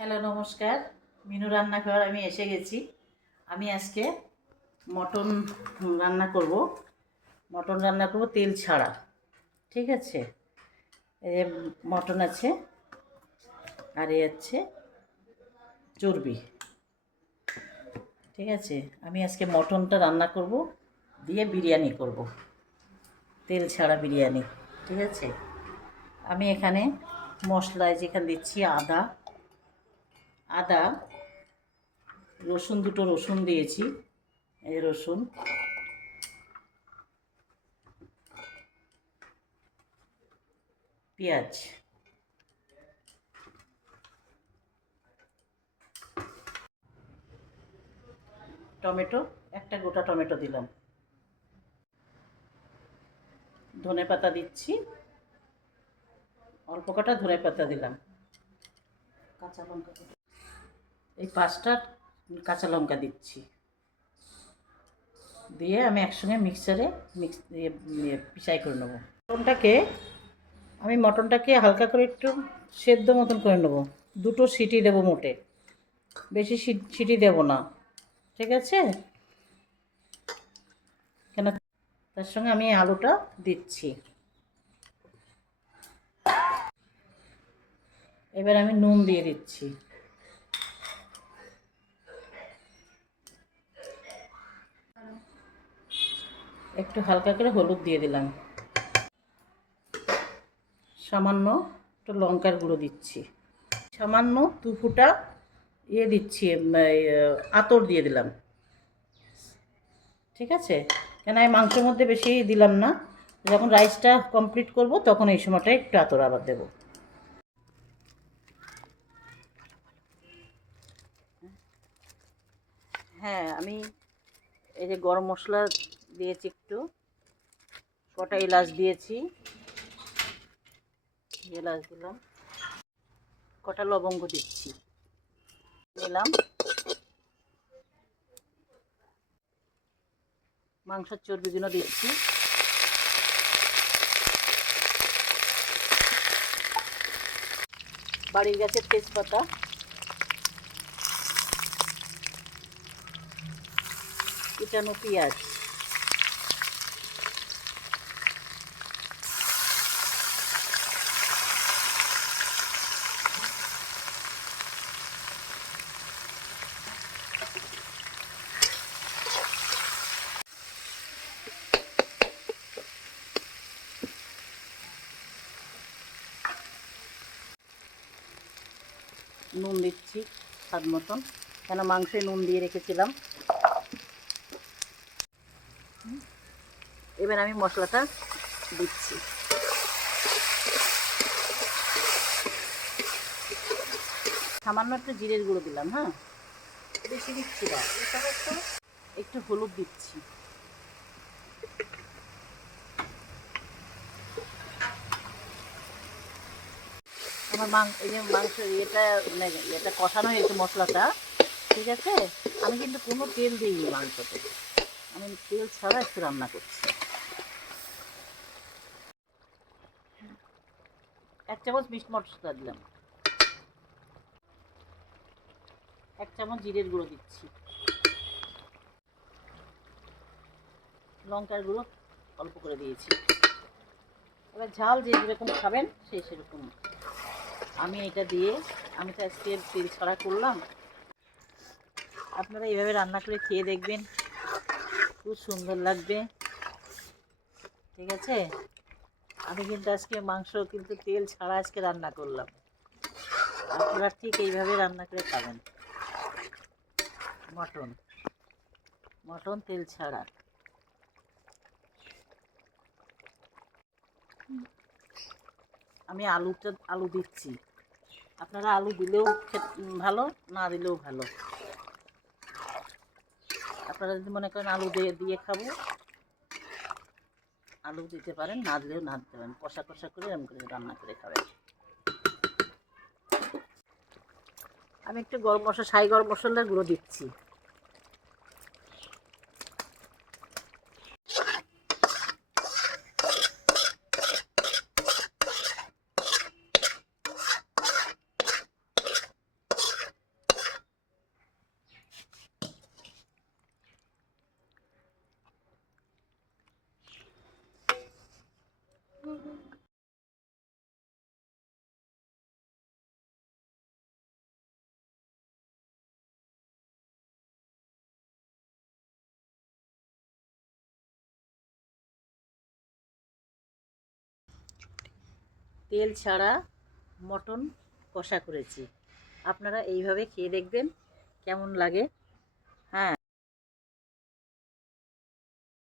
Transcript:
Hello নমস্কার, মিনু রান্নাঘর আমি এসে গেছি। আমি আজকে মটন রান্না করব। তেল ছাড়া। ঠিক আছে, এই যে মটন আছে আর এই আছে চর্বি। ঠিক আছে, আমি আজকে মটনটা রান্না করব দিয়ে বিরিয়ানি করব, তেল ছাড়া বিরিয়ানি। ঠিক আছে, আমি এখানে মশলায় যেখানে দিচ্ছি আদা আদা রসুন, দুটো রসুন দিয়েছি। এই রসুন, পেঁয়াজ, টমেটো, একটা গোটা টমেটো দিলাম, ধনে পাতা দিচ্ছি, অল্প কটা ধনে পাতা দিলাম, কাঁচা লঙ্কা, এই 5টা কাঁচা লঙ্কা দিচ্ছি, দিয়ে আমি একসঙ্গে মিক্সারে পিসাই করে নেবো। মটনটাকে হালকা করে একটু সেদ্ধ মতন করে নেবো। 2টো সিটি দেবো মোটে, বেশি সিটি দেবো না। ঠিক আছে, কেন তার সঙ্গে আমি আলুটা দিচ্ছি। এবার আমি নুন দিয়ে দিচ্ছি, একটু হালকা করে হলুদ দিয়ে দিলাম, সামান্য একটু লঙ্কার গুঁড়ো দিচ্ছি, সামান্য 2 ফোঁটা দিচ্ছি, আতর দিয়ে দিলাম। ঠিক আছে, কেন আমি মাংসের মধ্যে বেশি দিলাম না, যখন রাইসটা কমপ্লিট করব তখন এই সময়টা একটু আতর আবার দেবো। হ্যাঁ, আমি এই যে গরম মশলা দিয়েছি, একটু কটা এলাচ দিয়েছি, এলাচ দিলাম, কটা লবঙ্গ দিচ্ছি, নিলাম। মাংসের চর্বিগুলো দিচ্ছি, বাড়ির গাছের তেজপাতা, কুচানো পেঁয়াজ, নুন দিচ্ছি স্বাদ মতন, কেন মাংসে নুন দিয়ে রেখেছিলাম। এবার আমি মশলাটা দিচ্ছি, সামান্য একটু জিরের গুঁড়ো দিলাম। হ্যাঁ, বেশি দিচ্ছি না, একটু হলুদ দিচ্ছি, আমার এই যে মাংস এটা কষানো হয়েছে মশলাটা। ঠিক আছে, আমি কিন্তু কোনো তেল দিইনি মাংসতে, আমি তেল ছাড়া একটু রান্না করছি। 1 চামচ মিট মশলা দিলাম, 1 চামচ জিরের গুঁড়ো দিচ্ছি, লঙ্কার গুঁড়ো অল্প করে দিয়েছি। এবার ঝাল যে যেরকম খাবেন সেই সেরকম। আমি এটা দিয়ে, আমি তো আজকে তেল ছাড়া করলাম, আপনারা এইভাবে রান্না করে খেয়ে দেখবেন, খুব সুন্দর লাগবে। ঠিক আছে, আমি কিন্তু আজকে মাংস কিন্তু তেল ছাড়া আজকে রান্না করলাম, আপনারা ঠিক এইভাবে রান্না করে খাবেন। মটন তেল ছাড়া। আমি আলু দিচ্ছি, আপনারা আলু দিলেও ভালো, না দিলেও ভালো। আপনারা যদি মনে করেন আলু দিয়ে খাবো, আলু দিতে পারেন, না দিলেও না দিতে পারেন, কষা কষা করে এরকম করে রান্না করে খাবেন। আমি একটু শাহি গরম মশলার গুঁড়ো দিচ্ছি, তেল ছাড়া মটন কষা করেছি। আপনারা এইভাবে খেয়ে দেখবেন কেমন লাগে।